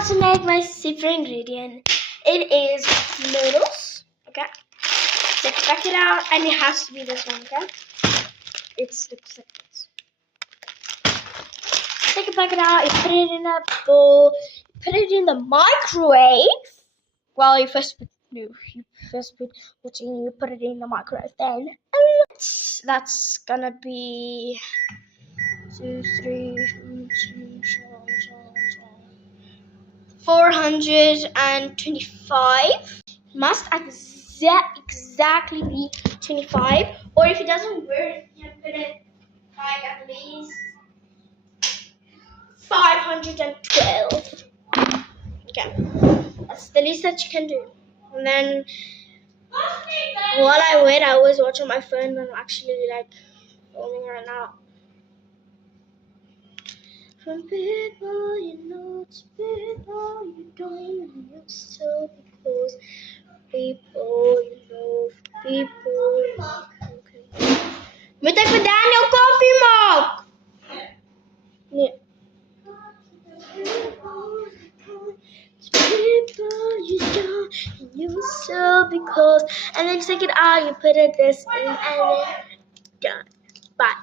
now to make my secret ingredient. It is noodles. Okay. So pack it out, and it has to be this one. Okay. It looks like this. Take a packet out. You put it in a bowl. Put it in the microwave. Well, you first put what you put it in the microwave. Then that's gonna be 2, 3, 425. Must exactly be 25. Or if it doesn't work, you can put it like at least 512. Okay, that's the least that you can do. And then while I wait, I always watch on my phone. I'm actually like filming right now. From people you know to people you don't, and you're so close. People you know, people you know. Okay. Moet ik voor Daniel koffie maken? Nee. People you don't, and you're so close. And then take it out, you put it this in, and then done. Bye.